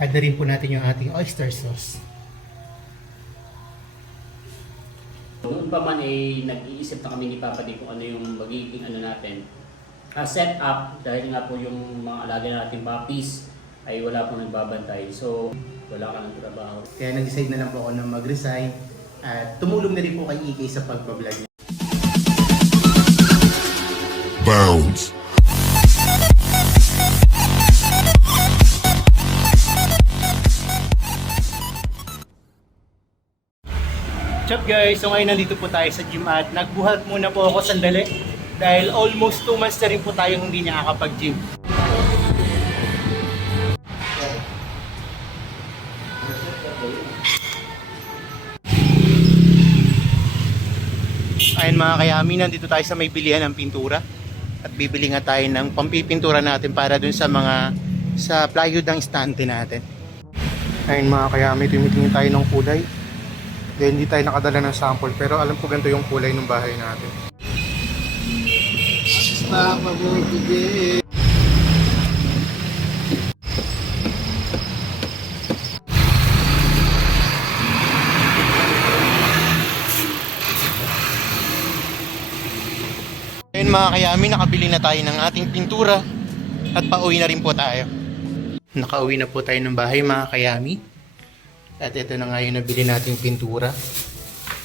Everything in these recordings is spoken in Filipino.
Add na rin po natin yung ating oyster sauce. Noon pa man ay nag-iisip na kami ni Papa D kung ano yung magiging natin. Set up dahil nga po yung mga alaga nating puppies ay wala pong nagbabantay. So wala ka ng trabaho. Kaya nag-decide na lang po ako na mag-resign at tumulong na rin po kay EK sa pagbablog niya. Bounce. What's up guys? So ngayon nandito po tayo sa gym at nagbuhat muna po ako sandali dahil almost 2 months na rin po tayong hindi nakakapag-gym. Ayun mga kayami, nandito tayo sa may bilihan ng pintura at bibili nga tayo ng pampipintura natin para dun sa plywood ng estante natin. Ayun mga kayami, tumitingin tayo ng kulay. Then, hindi tayo nakadala ng sample pero alam ko ganito yung kulay ng bahay natin. Ayun mga kayami, nakabili na tayo ng ating pintura at pauwi na rin po tayo. Nakauwi na po tayo ng bahay mga kayami. At ito na nga yung nabili nating pintura.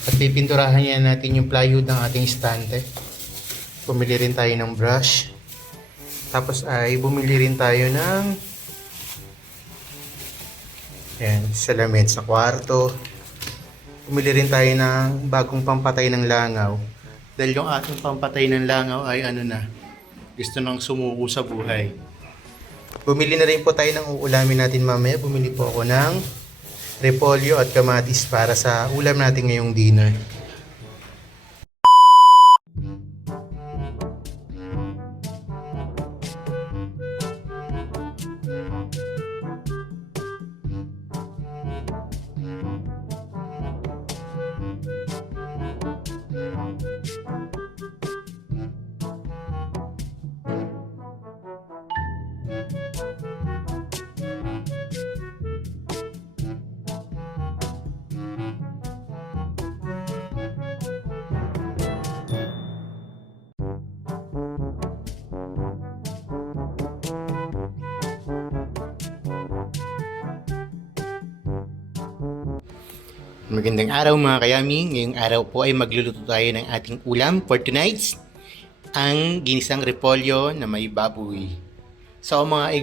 At pipinturahan niya natin yung plywood ng ating estante. Bumili rin tayo ng brush. Tapos ay bumili rin tayo ng salamin sa kwarto. Bumili rin tayo ng bagong pampatay ng langaw. Dahil yung ating pampatay ng langaw ay gusto nang sumuko sa buhay. Bumili na rin po tayo ng uulamin natin mamaya. Bumili po ako ng repolyo at kamatis para sa ulam natin ngayong dinner. Magandang araw mga kayami. Ngayong araw po ay magluluto tayo ng ating ulam for tonight. Ang ginisang repolyo na may baboy. So mga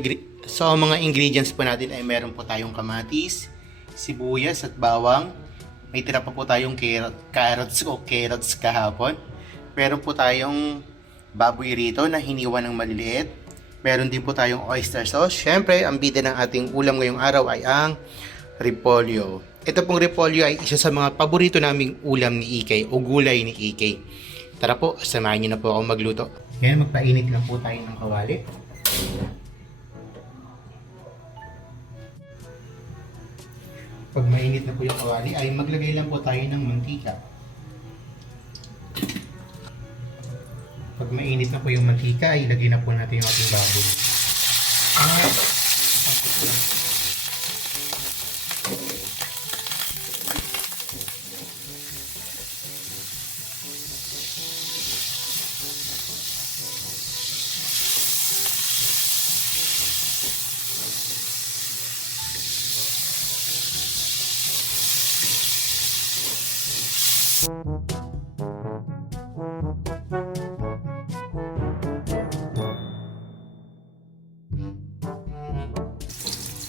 ingredients po natin ay meron po tayong kamatis, sibuyas at bawang. May tira pa po tayong carrots kahapon. Meron po tayong baboy rito na hiniwa ng maliliit. Meron din po tayong oyster sauce. Syempre, ang bida ng ating ulam ngayong araw ay ang repolyo. Ito pong repolyo ay isa sa mga paborito naming ulam ni EK o gulay ni EK. Tara po, samahan niyo na po ako magluto. Ngayon, magpainit lang po tayo ng kawali. Pag mainit na po yung kawali, ay maglagay lang po tayo ng mantika. Pag mainit na po yung mantika, ay ilagay na po natin yung ating baboy.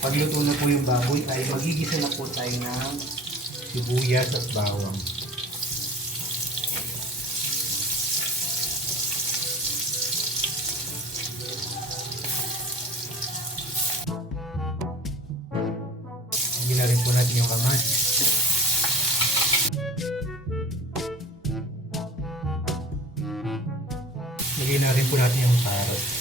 Pagluto na po yung baboy ay magigisa na po tayo ng sibuyas at bawang. Lagyan na rin po natin yung kamatis. Lagyan na rin po natin yung carrots.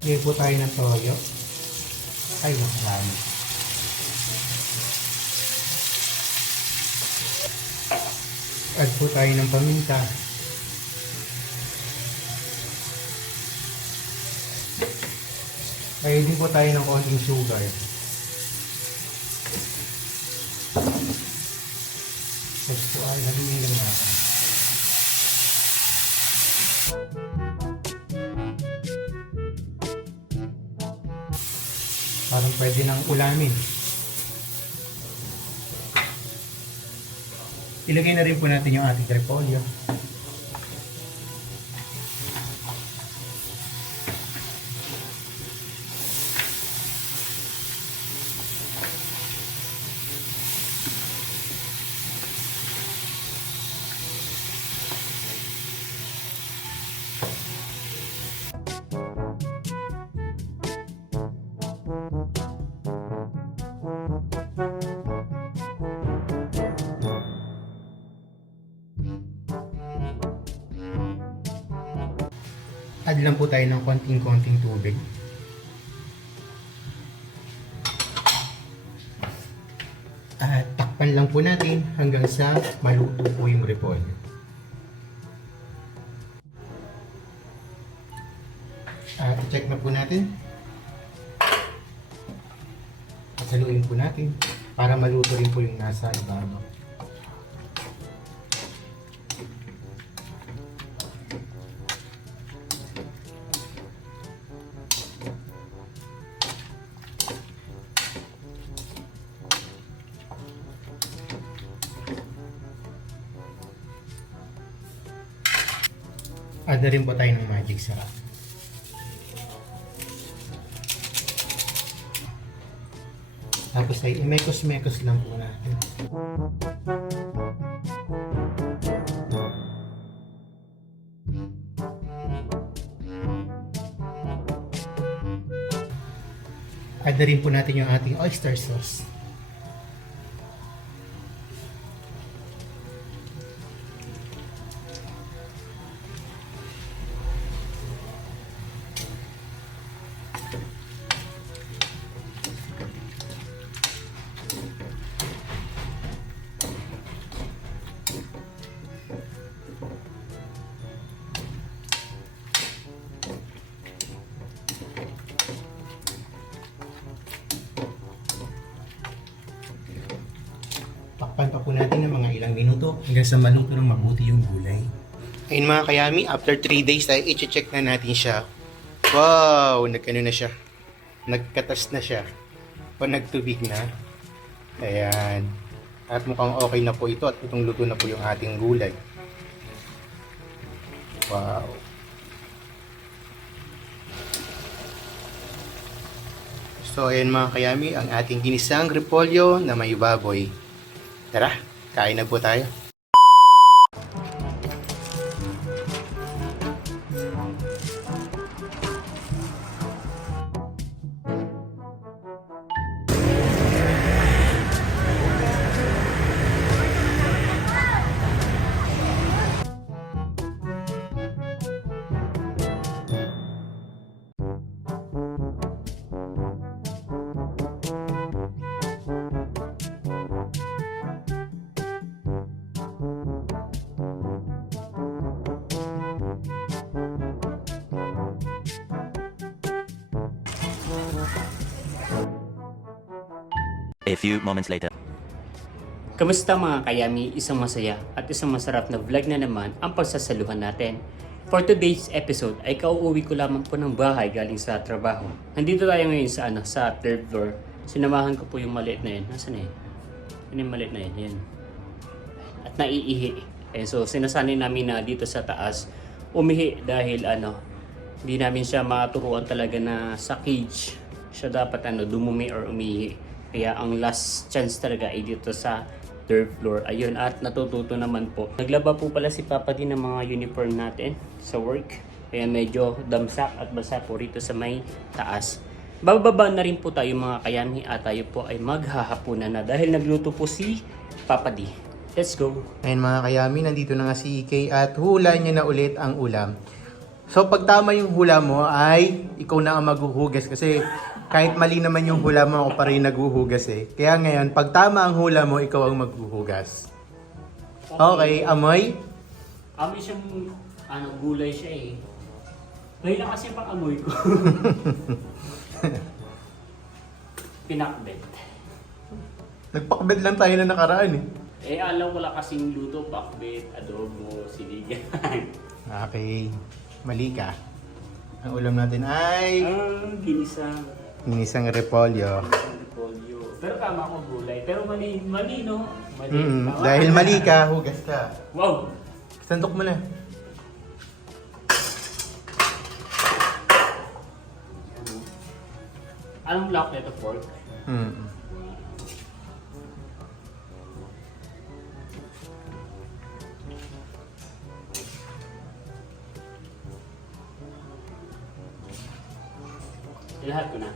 Lagay po tayo ng toyo. Ay, marami. Add po tayo ng paminta. Lagay din po tayo ng konting sugar. Tapos po ay haluin lang natin. Parang pwede nang ulamin. Ilagay na rin po natin yung ating repolyo. Add lang po tayo ng konting-konting tubig. At takpan lang po natin hanggang sa maluto po yung repolyo. At check na po natin. Haluin po natin para maluto rin po yung nasa ibabaw. Add na rin po tayo ng magic sarap. Tapos ay imekos-mekos lang po natin. Add na rin po natin yung ating oyster sauce. Takpan pa po natin ng mga ilang minuto hanggang sa maluto ng mabuti yung gulay. Ayun mga kayami, after 3 days ay i-check na natin siya. Wow! Nagkano na siya. Nagkatas na siya. O nagtubig na. Ayan. At mukhang okay na po ito at itong luto na po yung ating gulay. Wow! So ayan mga kayami, ang ating ginisang repolyo na may baboy. Tara, kain na po tayo. A few moments later. Kamusta mga kayami? Isang masaya at isang masarap na vlog na naman ang pagsasaluhan natin. For today's episode ay kauuwi ko lamang po ng bahay galing sa trabaho. Nandito tayo ngayon sa third floor. Sinamahan ko po yung maliit na yun. Nasaan na yun? Yun yung maliit na yun. Yan. At naiihi. So sinasanay namin na dito sa taas umihi dahil hindi namin siya maturuan talaga na sa cage siya dapat dumumi or umihi. Kaya ang last chance talaga ay dito sa third floor. Ayun, at natututo naman po. Naglaba po pala si Papa din ng mga uniform natin sa work. Kaya medyo damsak at basa po rito sa may taas. Bababa na rin po tayo mga kayami at tayo po ay maghahapunan na dahil nagluto po si Papa D. Let's go! Ayun mga kayami, nandito na nga si EK at hula niya na ulit ang ulam. So pag tama yung hula mo ay ikaw na ang maghuhugas kasi kahit mali naman yung hula mo ako pa rin naghuhugas eh. Kaya ngayon pag tama ang hula mo ikaw ang maghuhugas. Okay, amoy? Amoy siyang, gulay siya eh. Ngayon lang kasi pang amoy ko. Pinakbet. Nagpakbed lang tayo na nakaraan eh. Eh, alam wala kasing luto, pakbet, adobo, sinigang. Okay, mali ka. Ang ulam natin ay ginisang repolyo. Repolyo. Pero tama ko gulay. Pero mali no? Mali. Tama. Dahil mali ka, hugas ka. Wow! Sandok mo na. Anong block nito, pork? Lahat ko na.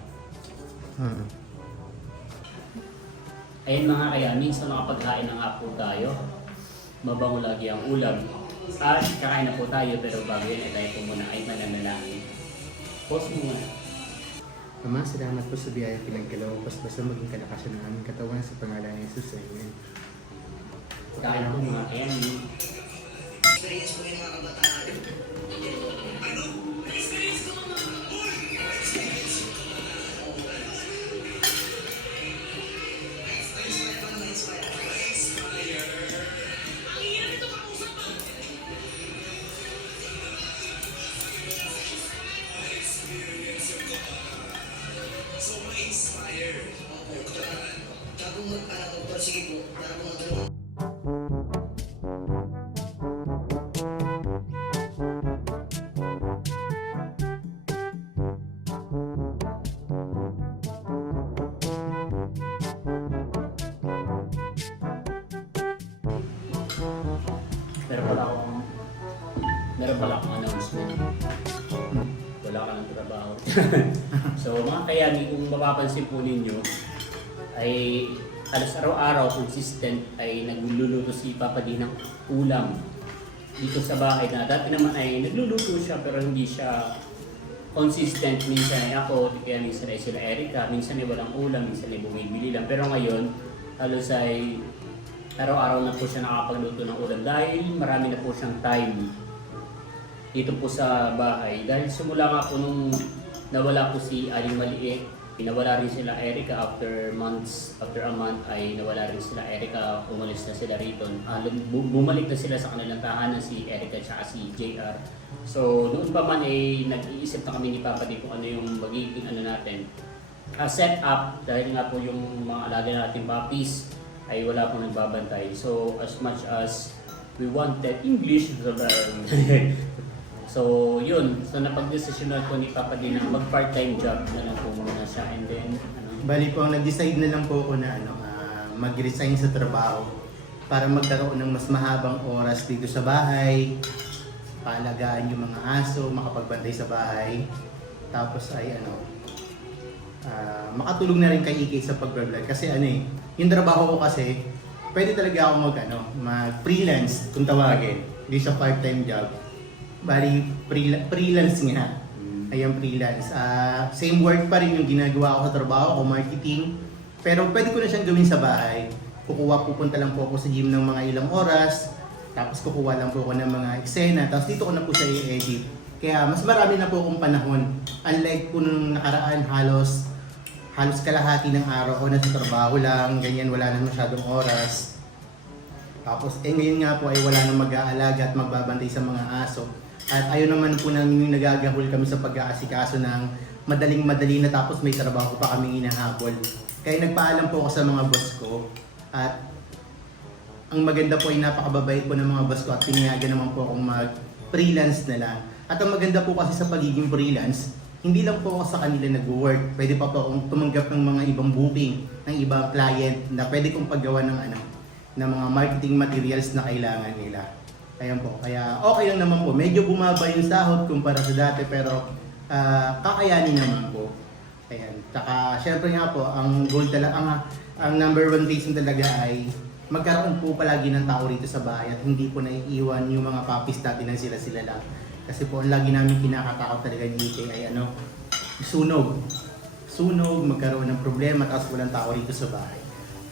Ayun mga kayami, sa nakapaghain ng apo tayo, mabango lagi ang ulam. Kakain na po tayo, pero bago yun ay tayo po muna ay mananalangin. Pause mo muna. Ama, salamat po sa biyaya pinagkalaw. Basta maging kalakasan ng aming katawan sa pangalan ni Jesus. Amen. Kain po mga kayami. Meron pala akong announcement. Wala ka ng trabaho. So mga kayami, kung mapapansin po ninyo, ay halos araw-araw consistent ay nagluluto si Papa D ng ulam dito sa bahay na dati naman ay nagluluto siya pero hindi siya consistent. Minsan ay ako, kaya minsan ay sila Erica, minsan ay walang ulam, minsan ay bumibili lang. Pero ngayon, halos ay araw-araw na po siya nakapagluto ng ulam dahil marami na po siyang time dito po sa bahay. Dahil simula nga po nung nawala po si Aling Maliit, nawala rin sila Erica after a month ay nawala rin sila Erica, umalis na sila rito. Bumalik na sila sa kanilang tahanan si Erica at si JR. So noon pa man ay nag-iisip na kami ni Papa D kung ano yung magiging natin, set up dahil nga po yung mga alaga nating puppies ay wala pong nagbabantay. So as much as we wanted English, so yun, so napag-desisyonan ko ni Papa din na mag-part-time job na lang po muna siya and then Bali po, nag-decide na lang po ako na mag-resign sa trabaho para magkaroon ng mas mahabang oras dito sa bahay, paalagaan yung mga aso, makapagbantay sa bahay, tapos ay makatulong na rin kay Iki sa pag-vlog kasi yung trabaho ko kasi pwede talaga ako mag-freelance kung tawagin, hindi sa part-time job. Bali, freelance nga. Ayan, freelance. Same work pa rin yung ginagawa ko sa trabaho ko, marketing. Pero pwede ko na siyang gawin sa bahay. Pupunta lang po ako sa gym ng mga ilang oras. Tapos kukuha lang po ako ng mga eksena. Tapos dito ko na po siya i-edit. Kaya mas marami na po akong panahon. Unlike po nung nakaraan, halos kalahati ng araw ko nasa trabaho lang. Ganyan, wala na masyadong oras. Tapos ngayon nga po ay wala nang mag-aalaga at magbabantay sa mga aso. At ayun naman po nang nagagahol kami sa pag-aasikaso ng madaling-madali na tapos may trabaho pa kaming hinahabol. Kaya nagpaalam po ako sa mga boss ko at ang maganda po ay napakababait po ng mga boss ko at pinayagan naman po akong mag-freelance na lang. At ang maganda po kasi sa pagiging freelance, hindi lang po ako sa kanila nag-work. Pwede pa po akong tumanggap ng mga ibang booking, ng ibang client na pwede kong paggawa ng ng mga marketing materials na kailangan nila. Ayan po, kaya okay lang naman po. Medyo bumaba yung sahod kumpara sa dati pero kakayanin naman po. Ayan. Tsaka syempre nga po, ang goal talaga, ang number one reason talaga ay magkaroon po palagi ng tao rito sa bahay at hindi po naiiwan yung mga puppies dati nang sila lang. Kasi po, ang lagi namin kinakatakot talaga ni EK ay ano, sunog. Sunog, magkaroon ng problema, tapos walang tao rito sa bahay.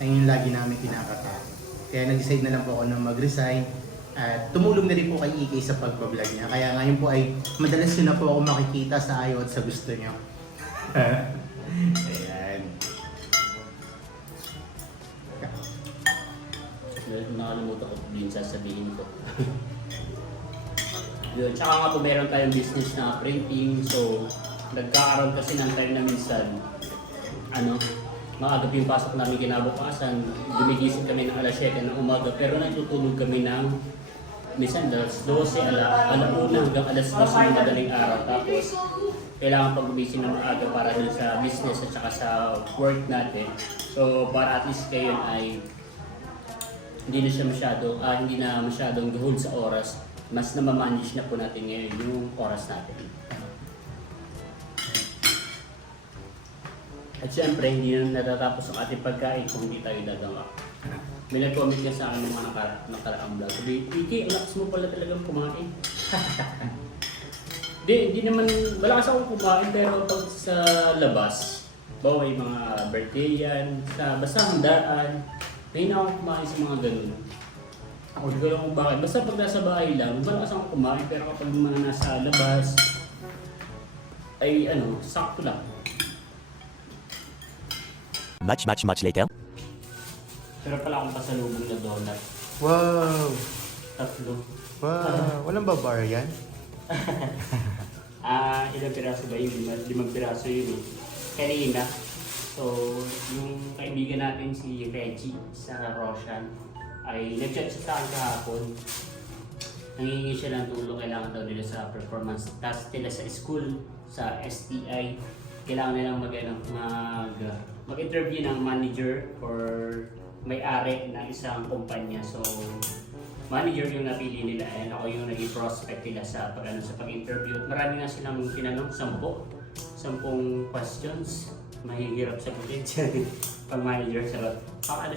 Ayun yung lagi namin kinakatakot. Kaya nag-decide na lang po ako na mag-resign at tumulong na rin po kay EK sa pagbablog niya. Kaya ngayon po ay madalas yun na po ako makikita sa ayaw at sa gusto niyo. Ayan. Nakalimutan ko din sasabihin ko. Yun, tsaka nga po meron tayong business na printing, so nagkakaroon kasi ng time na minsan, maagap yung pasok namin kinabukasan, gumigising kami ng alas 7 ng umaga, pero natutulog kami ng minsan alas 12, alauna hanggang alas 12 ng madaling araw. Tapos kailangan pag gumising ng maaga para dun sa business at saka sa work natin. So para at least kayo ay hindi na masyadong hold sa oras, mas namamanage na po natin ngayon yung oras natin. At syempre, hindi na natatapos ang ating pagkain kung hindi tayo dadawa. May nag-comment nga sa akin ng mga nakaraang vlog. Sabi, Iki, ang lakas mo pala talagang kumain. Hindi naman, malakas ako kumain, pero pag sa labas, bawa yung mga birthday yan, basta handaan, hindi na ako kumain sa mga ganun. Ako di ko lang kung bakit. Basta pag nasa bahay lang, malakas ako kumain, pero kapag mga nasa labas, ay sakto lang. Much later. Pero pala akong pasalubong na donut. Wow! 3. Wow! Walang babar yan? Ilang piraso ba yun? 5 piraso yun eh. Kanina. So, yung kaibigan natin si Reggie sa Roshan ay nag-chat siya sa akin kahapon. Nangingi siya ng tulong, kailangan daw nila sa performance task nila sa school, sa STI. Kailangan nilang mag-interview ng manager or may-ari ng isang kumpanya. So, manager yung napili nila and ako yung naging prospect nila sa pag-interview. Marami nga silang tinanong, 10 questions. Mahihirap sagutin siya pang manager. Sagot,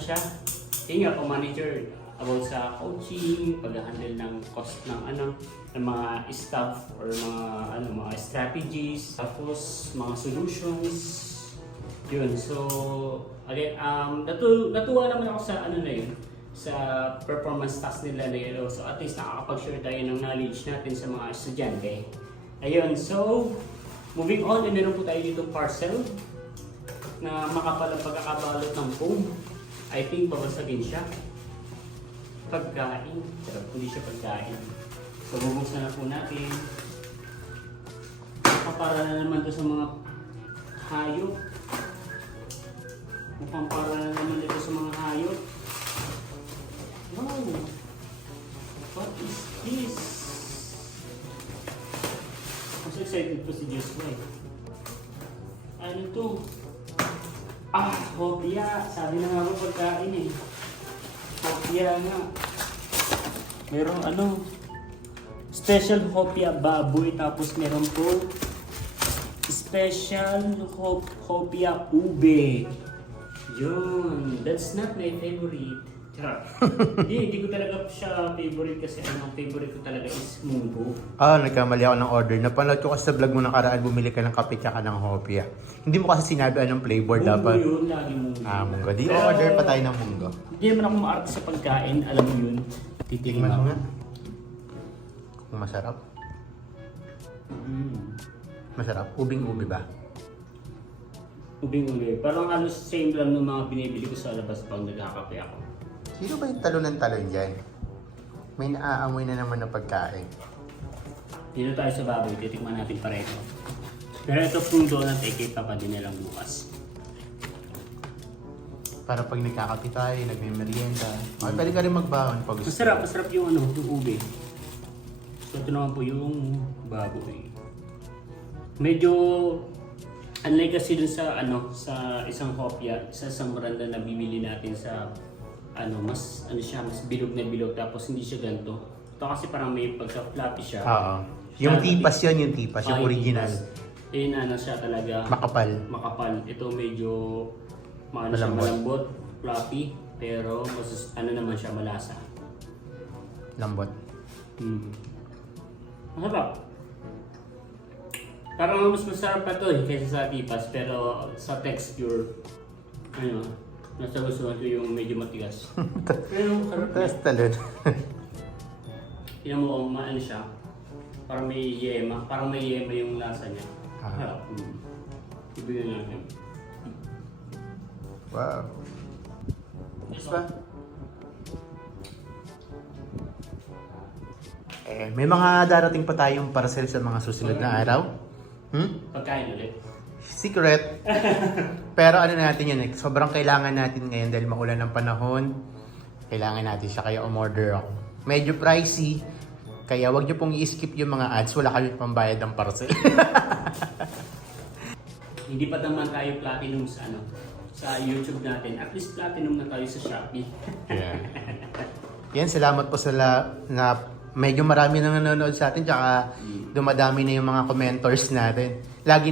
siya? Yun nga, pang manager about sa coaching, pag-handle ng cost ng mga staff or mga strategies, tapos mga solutions. Yun, so again, natuwa naman ako sa sa performance task nila na yun. So at least nakakapag-share tayo ng knowledge natin sa mga estudyante. Ayun, so moving on, meron po tayo dito parcel na makapal ang pagkakabalot ng foam. I think babasagin siya. Pagkain, pero hindi siya pagkain. So bubuksan na po natin. Para na naman to sa mga hayop. Mukhang para na naman ito sa mga hayop. Wow! What is this? Mas excited po si Joshua eh. Ano to? Hopya! Sabi na nga ako pagkain eh. Hopya nga. Merong special hopya baboy, tapos meron po special hopya ube. Yun, that's not my favorite. Hindi ko talaga siya favorite kasi ang favorite ko talaga is munggo. Nagkamali ako ng order. Napanood ko kasi sa vlog mo nakaraan, bumili ka ng kape tsaka ng hopya. Hindi mo kasi sinabi anong flavor Munggo dapat. Yun, lagi munggo. Munggo. Di order pa tayo ng munggo. Hindi naman ako maarte sa pagkain, alam mo yun. Titingnan mo nga. Kung masarap. Masarap. Ubing-ubi ba? Ubing-uli. Parang halos same lang ng mga binibili ko sa labas pag nagkakape ako. Sino ba yung talon ng talon dyan? May naaamoy na naman ng pagkain. Dito tayo sa baboy, titikman natin pareho. Pero ito pong donut ay kay Papa din nilang bukas. Para pag nagkakape tayo, nagme-merienda. Pwede ka rin magbaon pag gusto. Masarap yung yung ube. So ito naman po yung baboy. Medyo unlike kasi dun sa sa isang hopya, sa isang maranda na bibili natin sa mas bilog na bilog, tapos hindi siya ganito. Ito kasi parang may pagka-fluffy siya. Oo. Yung tipas yun, yung original. Yung siya talaga. Makapal. Ito medyo malambot, fluffy, pero naman siya, malasa. Lambot. Masarap. Parang mas masarap pa to kaysa sa tipas, pero sa texture, ano, nasa gusto ko yung medyo matigas. Pero sarap Tapos niya. talon. Tingnan mo kung maano siya. Parang may yema yung lasa niya. Ah. Ibigyan natin. Wow. Yes, ba? May mga darating pa tayong parcel sa mga susunod na araw. Pagkain ulit. Secret. Pero ano natin yan sobrang kailangan natin ngayon dahil maulan ang panahon. Kailangan natin siya kaya umorder ako. Medyo pricey. Kaya wag niyo pong i-skip yung mga ads. Wala kami pambayad ng parcel. Hindi pa naman tayo platinum sa YouTube natin. At least platinum na tayo sa Shopee. Yeah. Yan, salamat po sa na medyo marami nang nanonood sa atin tsaka dumadami na yung mga commentors natin. Lagi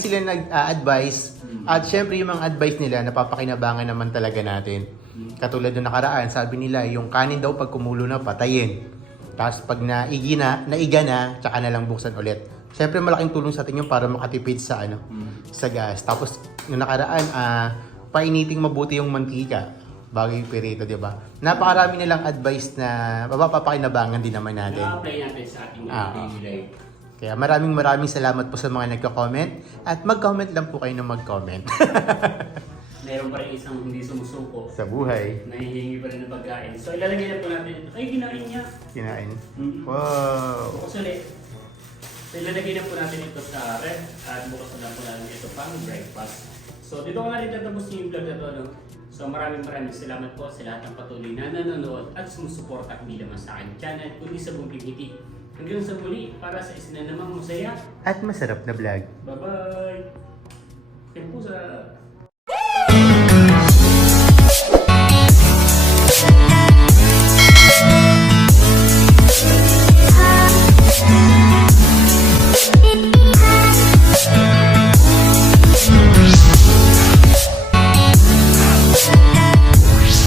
sila nag-advise at syempre yung mga advice nila napapakinabangan naman talaga natin. Katulad ng nakaraan, sabi nila yung kanin daw pag kumulo na patayin. Tapos pag naiga na, tsaka na lang buksan ulit. Syempre malaking tulong sa atin yung para makatipid sa sa gas. Tapos yung nakaraan, painiting mabuti yung mantika bago yung pirito, di ba? Napakarami nilang advice na mapapakinabangan din naman natin. Na-apply natin sa ating daily life. Kaya maraming salamat po sa mga nagko-comment at mag-comment lang po kayo ng mag-comment. Meron pa rin isang hindi sumusuko. Sa buhay. Nahihingi pa rin ng pagkain. So ilalagay na po natin ito. Ay, kinain niya. Kinain. Mm-hmm. Wow! Bukas ulit. So ilalagay na po natin ito sa ref at bukas na po natin ito pang breakfast. So dito ko nga rin tatapos yung vlog na ito. No? So maraming salamat po sa lahat ng patuloy na nanonood at sumusuporta hindi lamang sa aking channel kundi sa buong community. Hanggang sa muli para sa isa na namang masaya At masarap na vlog. Bye-bye! Yan po sa